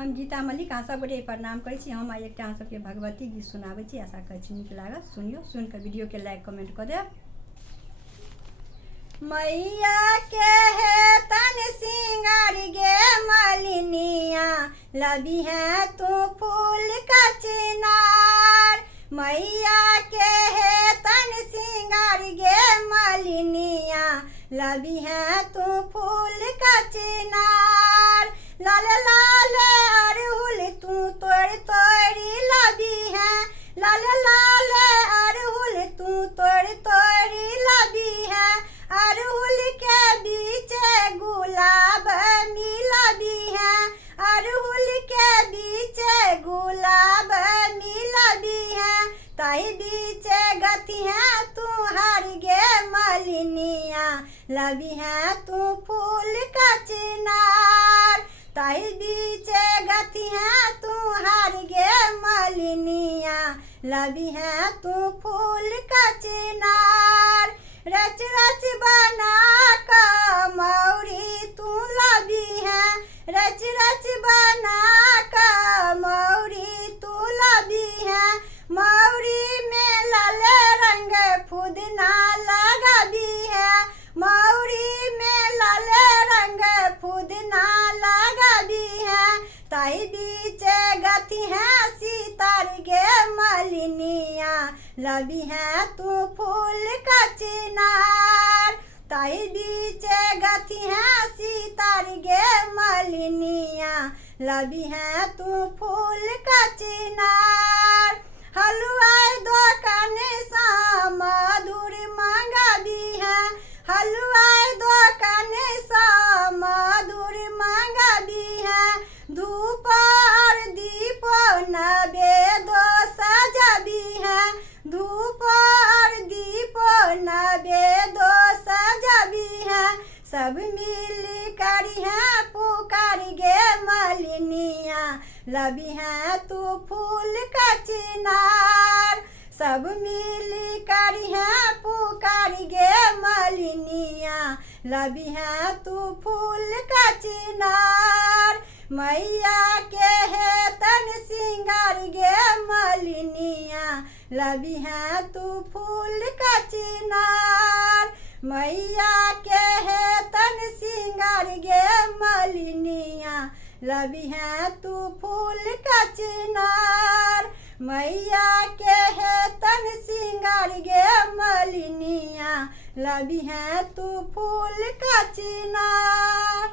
हम गीता मलिक अहाँ सब गोटे प्रणाम करै छी। हम आइ एकटा अहाँ सबके भगवती गीत सुनाबै छी। आशा करै छी नीक लागत। सुनियो, सुनकर वीडियो के लाइक कमेंट कऽ देब। मैया के है तन सिंगार गे मलिनिया, लबी है तू फूल का चिनार। मैया के है तन सिंगार गे मलिनिया, लबी है तू फूल का चिनार। लाल लाल अड़हुल तू तोड़ तोड़ी लबी है, लाल लाल अड़हुल तू तोड़ तोड़ी लबी है। अड़हुल के बीच गुलाब मिलबी है, अड़हुल के बीच गुलाब मिलबी है। ताही बीच गति है तू हर गे मलिनिया, लबी है तू फूल का चिनार। ताही बीच गति है तू हर गे मलिनिया, लबी है तू फूल का चिनार। रच रच बना का मौरी तू लबी है, रच रच बना का मौरी तू लबी है। मौरी में लाल रंग फुदना लगबी है, मौरी में लाल रंग फुदना लगबी है। ताही बीच गति है सीतार गे मलिनिया, लबी है तू फूल का चिनार। ताही बीच गति है सीतार गे मलिनिया, लबी है तू फूल का चिनार। हलवाई दुकान सा मधुर मंगबी है, हलवाई दुकान सा मधुर मंगबी है। धूप और दीप नवेदो सजबी है, धूप और दीप नवेदो सजबी है। सब मिल करी है पुकार गे मलिनिया, लबी है तू फूल का चिनार। सब मिल करी है पुकार गे मलिनिया, लबी है तू फूल का चिनार। मैया के है तन सिंगार गे मलिनिया, लबी है तू फूल का चिनार। मैया के है तन सिंगार गे मलिनिया, लबी है तू फूल का चिनार। मैया के है तन सिंगार गे मलिनिया, लबी है तू फूल का चिनार।